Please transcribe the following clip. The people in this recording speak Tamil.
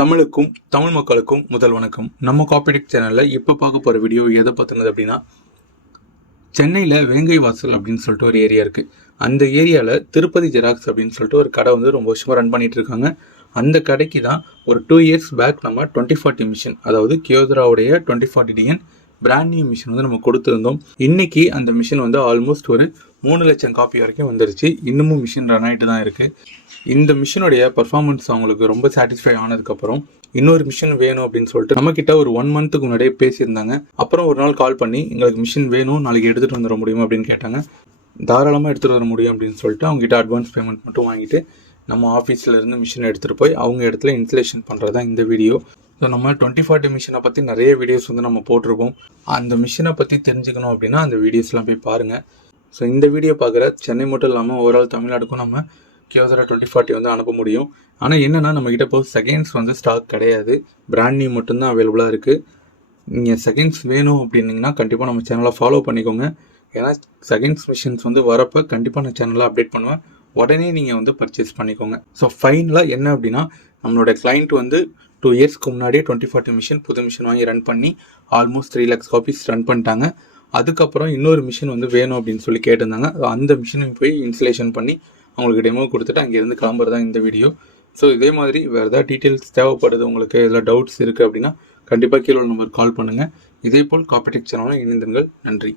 தமிழுக்கும் தமிழ் மக்களுக்கும் முதல் வணக்கம். நம்ம காப்பிடெக் சேனலில் இப்போ பார்க்க போகிற வீடியோ எதை பற்றினது அப்படின்னா, சென்னையில் வேங்கை வாசல் அப்படின்னு சொல்லிட்டு ஒரு ஏரியா இருக்குது. அந்த ஏரியாவில் திருப்பதி ஜெராக்ஸ் அப்படின்னு சொல்லிட்டு ஒரு கடை வந்து ரொம்ப வருஷமாக ரன் பண்ணிகிட்டு இருக்காங்க. அந்த கடைக்கு தான் ஒரு 2 years பேக் நம்ம 2040 மிஷின், அதாவது கியோதராவுடைய 2040 டிஎன் பிராண்ட் நியூ மிஷின் வந்து நம்ம கொடுத்துருந்தோம். இன்றைக்கி அந்த மிஷின் வந்து ஆல்மோஸ்ட் ஒரு 3 லட்சம் காப்பி வரைக்கும் வந்துருச்சு. இன்னமும் மிஷின் ரன் ஆகிட்டு தான் இருக்குது. இந்த மிஷினுடைய பர்ஃபார்மன்ஸ் அவங்களுக்கு ரொம்ப சாட்டிஸ்ஃபை ஆனதுக்கப்புறம் இன்னொரு மிஷின் வேணும் அப்படின்னு சொல்லிட்டு நம்மக்கிட்ட ஒரு 1 monthக்கு முன்னாடியே பேசியிருந்தாங்க. அப்புறம் ஒரு நாள் கால் பண்ணி எங்களுக்கு மிஷின் வேணும், நாளைக்கு எடுத்துகிட்டு வந்துட முடியுமா அப்படின்னு கேட்டாங்க. தாராளமாக எடுத்துகிட்டு வர முடியும் அப்படின்னு சொல்லிட்டு அவங்ககிட்ட அட்வான்ஸ் பேமெண்ட் மட்டும் வாங்கிட்டு நம்ம ஆஃபீஸில் இருந்து மிஷின் எடுத்துகிட்டு போய் அவங்க இடத்துல இன்ஸ்டலேஷன் பண்ணுறது தான் இந்த வீடியோ. ஸோ நம்ம 2040 மிஷினை பற்றி நிறைய வீடியோஸ் வந்து நம்ம போட்டிருக்கோம். அந்த மிஷினை பற்றி தெரிஞ்சுக்கணும் அப்படின்னா அந்த வீடியோஸ்லாம் போய் பாருங்கள். ஸோ இந்த வீடியோ பார்க்குற சென்னை மட்டும் இல்லாமல் ஓவரால் தமிழ்நாடுக்கும் நம்ம கியோதரா 2040 வந்து அனுப்ப முடியும். ஆனால் என்னென்னா நம்மக்கிட்ட இப்போ செகண்ட்ஸ் வந்து ஸ்டாக் கிடையாது, பிராண்ட் நியூ மட்டும்தான் அவைலபிளாக இருக்குது. நீங்கள் செகண்ட்ஸ் வேணும் அப்படின்னிங்கன்னா கண்டிப்பாக நம்ம சேனலை ஃபாலோ பண்ணிக்கோங்க. ஏன்னா செகண்ட்ஸ் மிஷின்ஸ் வந்து வரப்போ கண்டிப்பாக நான் சேனலில் அப்டேட் பண்ணுவேன். உடனே நீங்கள் வந்து பர்ச்சேஸ் பண்ணிக்கோங்க. ஸோ ஃபைனலாக என்ன அப்படின்னா, நம்மளோட கிளைண்ட் வந்து 2 yearsக்கு முன்னாடியே 2040 மிஷின் புது மிஷின் வாங்கி ரன் பண்ணி ஆல்மோஸ்ட் 3 lakhs காப்பீஸ் ரன் பண்ணிட்டாங்க. அதுக்கப்புறம் இன்னொரு மிஷின் வந்து வேணும் அப்படின்னு சொல்லி கேட்டிருந்தாங்க. அந்த மிஷினுக்கு போய் இன்ஸ்டலேஷன் பண்ணி அவங்களுக்கு டெமோ கொடுத்துட்டு அங்கேருந்து கிளம்புறது தான் இந்த வீடியோ. ஸோ இதே மாதிரி வேறு ஏதாவது டீட்டெயில்ஸ் தேவைப்படுது, உங்களுக்கு இதில் டவுட்ஸ் இருக்குது அப்படின்னா கண்டிப்பாக கீழே நம்பர் கால் பண்ணுங்கள். இதே போல் காப்பிடெக் சேனலில் இணைந்திருங்கள். நன்றி.